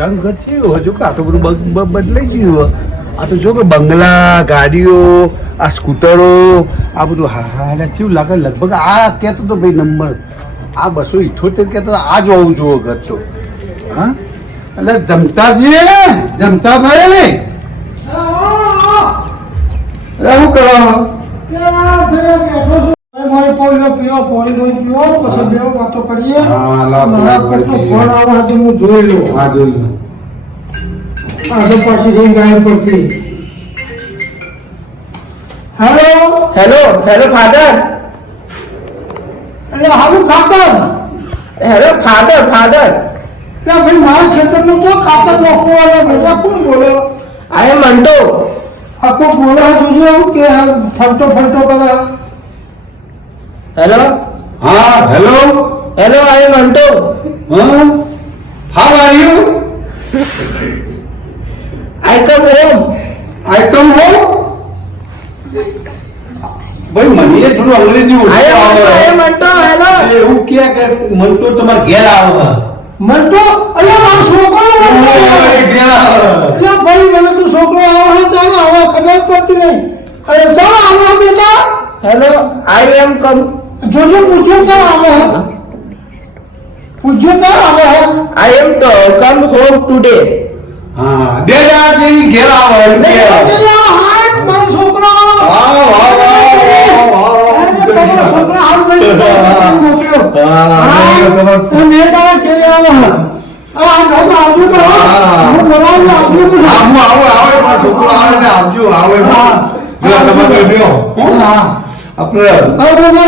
પચાસ ઘર છે હજુ કે આ તો બધું બદલાઈ ગયું. આ તો જો કે બંગલા, ગાડીઓ, આ સ્કૂટરો, આ બધું હા કેવું લાગે. લગભગ આ કહેતો તો ભાઈ નંબર આ 278 કહેતો આ જ હોવું જોવો ઘર તો. હા એટલે જમતા ભાઈ શું કરો? મારે પીવો પીવો પછી બે વાતો કરીએ. મારા ફોન આવે તો હું જોઈ લઉં. હા જોઈ લો. આજે પાછી રિંગ આવી પડતી. Hello hello father. એટલે હારું ખાતર. Hello father. એટલે ભાઈ મારા ખેતરનું તો ખાતર નાખવું આવે બધા કોણ બોલો? આઈ એમ મંટો. આખો બોલા જોજો કે ફરતો કરે. હેલો હા hello I am Manto. How are you? I come home. ભાઈ મને એ થોડું અંગ્રેજી આઈ એમ મંટો. હેલો એવું કે મંટો તમારે ઘેર આવે. મંટો અરે મારો છોકરો ઘેર આવે. એટલે ભાઈ મને તો છોકરો આવે ચાલે હવે ખબર પડતી નહીં. અરે ચાલો આવો બેટા. હેલો આઈ એમ કમ. જોજો પૂછ્યો ચાલ આવે આઈ એમ કમ હોમ ટુડે. હા બે દાડા જેની ઘેર આવે. મારો છોકરો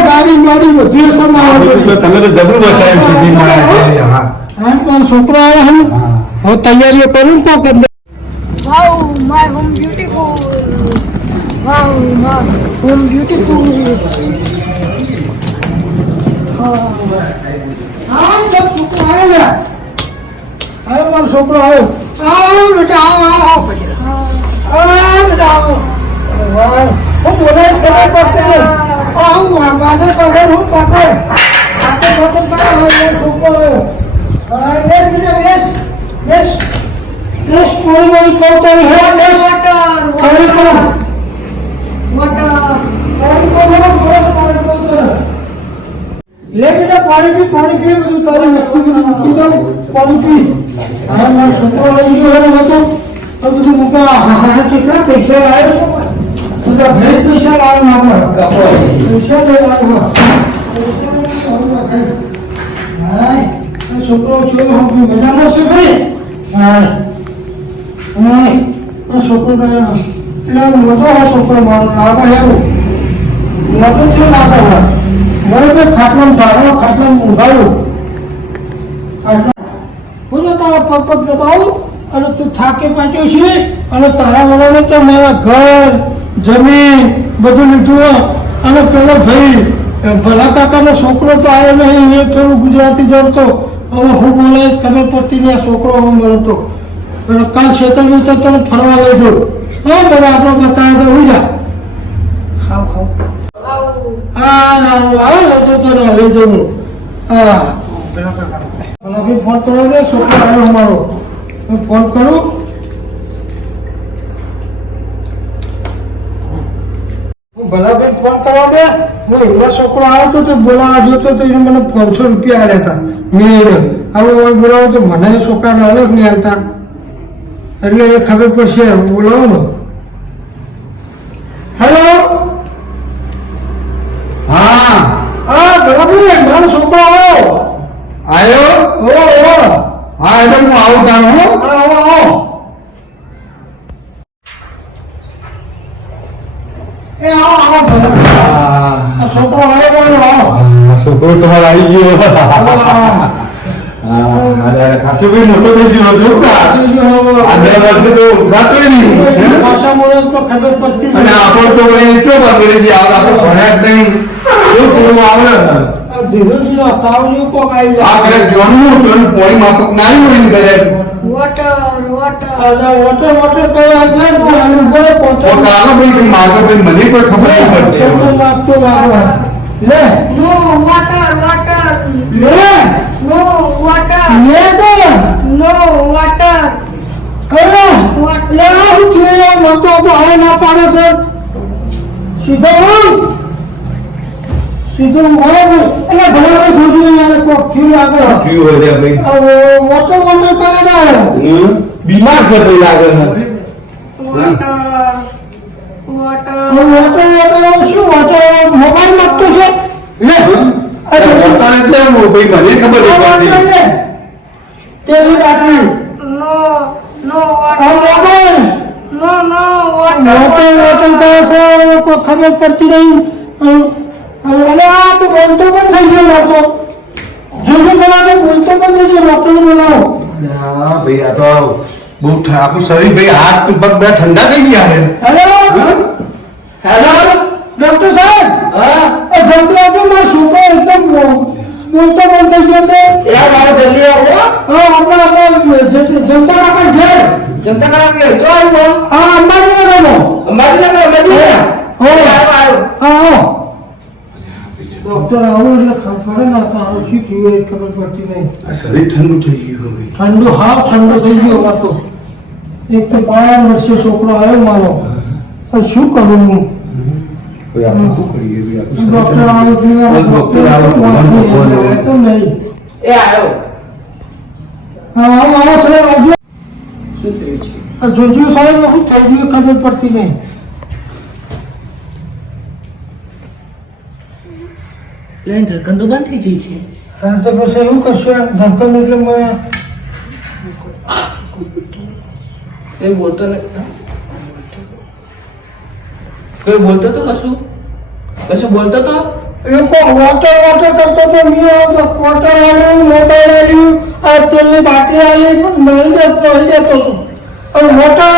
ગાડી મારી બધી તમે તો જબરું બસાવ્યું છોકરો આવે હું તૈયારીઓ કરું તો કે Wow, my home beautiful. Wow, my home beautiful. મારો છોકરો આવ્યો. બેટા આવો બેટા આવો. હું બોલે ખબર પડતી નહીં. હું પાછળ હું પાછળ છોકરો આવ્યો. બેસ કોઈ કહું તારી હે બેસ લે બેટા પાણી પી બધું તારી વસ્તુ મૂકી દઉં. પાણી પી. હા મારો છોકરો આવી ગયો હતો તો બધું મૂકા. હા કેટલા પૈસા આવ્યો? બધા ભેટ પૈસા લાવ્યો પૈસા લઈ આવ્યો. છોકરો છો મજામાં છે ભાઈ? છોકરો એટલે મોટો છોકરો મારો લાગે એવું મોટો થયો લાગે મને ખાટલો ઊંઘાડું. હું તારા પગ દબાવું અને તું થાકે પાછો છે અને તારા વડાને તો મારા ઘર જમીન બધું લીધું. અને પેલો ભાઈ ભલા કાકાનો છોકરો તો આવ્યો નહીં. એ થોડું ગુજરાતી જોડતો. હવે હું બોલાય ખબર પડતી નહીં. આ છોકરો હું મળતો કાલ ખેતરમાં તો તને ફરવા લેજો. હા બધા આપણે બતાવે તો હું જા લેજો તો લેજો હું. હા ફોન કરો દે. છોકરો આવ્યો અમારો. હું ફોન કરું. હું ભલાભાઈ ફોન કરવા દે. હું એવડા છોકરો આવ્યો તો બોલાવા જોતો તો એને મને 500 રૂપિયા આલ્યા હતા. મેં હવે બોલાવો તો મને છોકરાને અલગ નહીં હાલતા. એટલે એ ખબર પડશે. બોલાવો ને. હેલો હા ભલાભાઈ મારો છોકરો આવ્યો. હા એટલે હું આવું તારું. આવો એ આવો ભલા છોકરો આવ્યો. છોકરો તમારે આવી ગયો. ખાસો ભાઈ મોટો થઈ ગયો છો. વર્ષે તો ઉઠાતો નહીં. ભાષા બોલે તો ખબર પડતી અને આપણે તો એટલો બગડે છે. આપણે ભણ્યા જ નહીં. એવું થોડું આવે. ધીરે ધીરે તાવજો કોક આવી આ કરે જોનું પોઈ માફક ના આવ્યું કરે. Water. વોટર કયા છે? તો કાલો ભાઈ માગો ભાઈ મને કોઈ ખબર નહીં પડતી. માગતો લાગો લે No water, water. લે No water. લે તો No water. અરે What? લે હું થયો મતો તો આ ના પાડે છે સીધો મારો એટલે ભલે જોજો યાર કોક ક્યુ લાગે ક્યુ હોય રે ભાઈ હવે મોટો મોટો કરે ના બીમાર છે ભાઈ લાગે છે Water. Water. મોટો શું મોટો મોબાઈલ માંગતો છે લે અરે પોતાને એટલે હું ભાઈ મને ખબર નથી પડતી. તેરી બાટલી No. No આ water. Mobile No, no water. મોટો મોટો કહે છે કોઈ ખબર પડતી નહીં અરે આ તો બોલતો પણ થઈ ગયો મોટો જોજો બોલાવો બોલતો પણ થઈ ગયો ડોક્ટર બોલાવો હા ભાઈ આ તો બહુ આખું શરીર ભાઈ હાથ પગ બધા ઠંડા થઈ ગયા છે હેલો હેલો ડોક્ટર સાહેબ હા આ જલ્દી આપો મારો છોકરો એકદમ બોલતો બંધ થઈ ગયો છે યાર મારે જલ્દી આવો આપણા જનતા કાકા ઘેર જનતા કરા કે જો આવો હા અંબાજી નગરનો અંબાજી નગર અંબાજી હો. આવ્યો હા આવો ડોક્ટર આવો એટલે ખરે ના આવો શું થયું એ ખબર પડતી નહીં આ શરીર ઠંડુ થઈ ગયું ભાઈ ઠંડુ હાવ ઠંડો થઈ ગયો માતો એક તો 12 વર્ષે છોકરો આવ્યો મારો હવે શું કરું હું ભાઈ આપણે શું કરીએ ભાઈ આપણે ડોક્ટર આવો ડોક્ટર આવો તો નહીં એ આવ્યો હા આવો આવો સાહેબ આવજો શું થયું છે આ જોજો સાહેબ શું થઈ ગયું ખબર પડતી નહીં પ્લેન ધડકન તો બંધ થઈ ગઈ છે હા તો પછી એવું કરશો ધડકન એટલે મેં એ બોલતો ને કોઈ બોલતો તો કશું બોલતો તો એવું કો વોટર કરતો તો મેં વોટર આવ્યું મોબાઈલ આવ્યું આ તેલની બાટલી આવી પણ નહીં જતો અને વોટર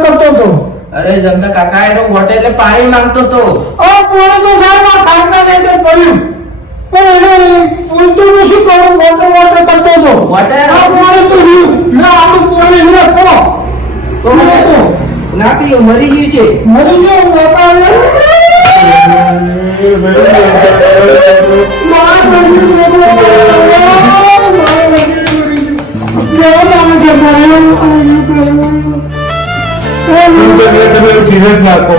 કરતો હતો અરે જમતા કાકા એનો વોટર એટલે પાણી માંગતો તો આ પોણે તો સાહેબ આ ખાટલા નીચે પડ્યું પણ એને બોલતું તો શું કરું વોટર કરતો હતો Water? આ પોણે તો રહ્યું લે આપણું પોણે લે પો તો ના પીયો મરી ગયું છે મરી ગયો બાપા તમે ધીરજ રાખો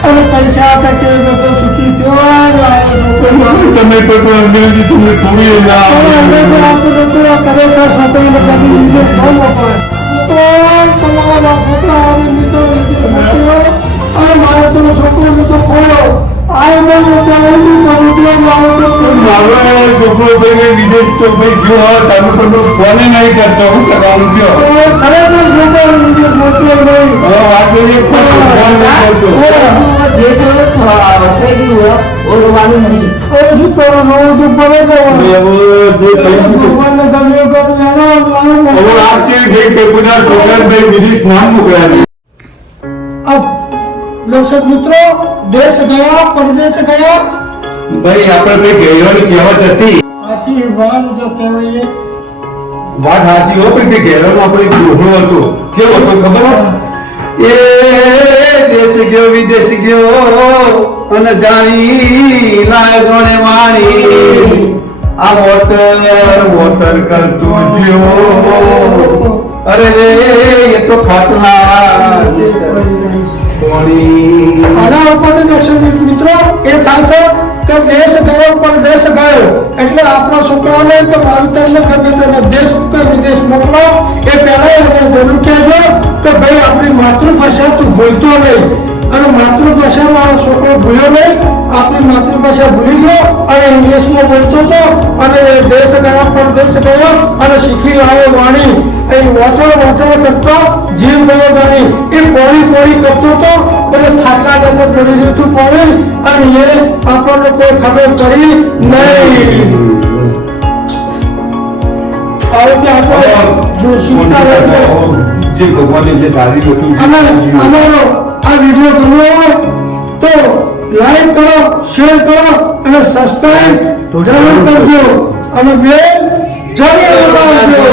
અને પૈસા ટકે બધો સુખી થયો તમે તો અંગ્રેજી તમે થોડી ના ખરેખર છોકરાને બધું ઇંગ્લિશ ન વપરાય તમારા છોકરા અને મારે તો છોકરો તો ખોયો આ મેં મારો છોકરો ભાઈ વિદેશ તો ભાઈ ગયો તમે તો ફોન નહીં કરતો હું કરવાનું ગયો ખરેખર છોકરો ઇંગ્લિશ મોકલ્યો નહીં વાત કરીએ ફોન નહીં કરતો જે થઈ ગયું ઓ રોવાનું નહીં હવે શું કરવાનું તો પડે ભગવાનને ગમ્યો કરું હવે આપ છે કે બધા છોકરા ભાઈ વિદેશ નામ મોકલ્યા अब दर्शक मित्रों देश गया परदेश गया ભાઈ આપણે ભાઈ ગેરવાની કહેવત હતી आची बात जो कहे વાત સાચી હો ભાઈ ગેરવાનો આપણે દોહો હતો કેવો હતો ખબર એ દેશ ગયો વિદેશ ગયો અને જાણી લાય ગણે વાણી આ વોટર કરતું ગયો અરે રે એ તો ખાટલા પાણી આના ઉપર દર્શક મિત્રો એ થશે કે દેશ ગયો પરદેશ ગયો એટલે આપણા છોકરાઓને કે માવતરને ગમે તેને દેશ કે વિદેશ મોકલો એ પહેલા એને જરૂર કહેજો કે ભાઈ આપણી માતૃભાષા તું ભૂલતો નહીં અને માતૃભાષા મારો છોકરો ભૂલ્યો નહીં આપણી માતૃભાષા ભૂલી ગયો અને ઇંગ્લિશમાં બોલતો હતો અને દેશ ગયો પરદેશ ગયો અને શીખી લાવ્યો વાણી એ વોટર કરતો જીવ ગયો ગણી એ પોળી કરતો હતો અને ખાટલા જતો પડી રહ્યું હતું પોળી અને એ આપણને કોઈ ખબર પડી નહીં હવે આપણે જો શીખતા રહેજો જે ભગવાને જે ધારી હતું અને અમારો આ વિડીયો ગમ્યો હોય તો લાઈક કરો શેર કરો અને સબસ્ક્રાઇબ જરૂર કરજો અને બે જમીન લગાવજો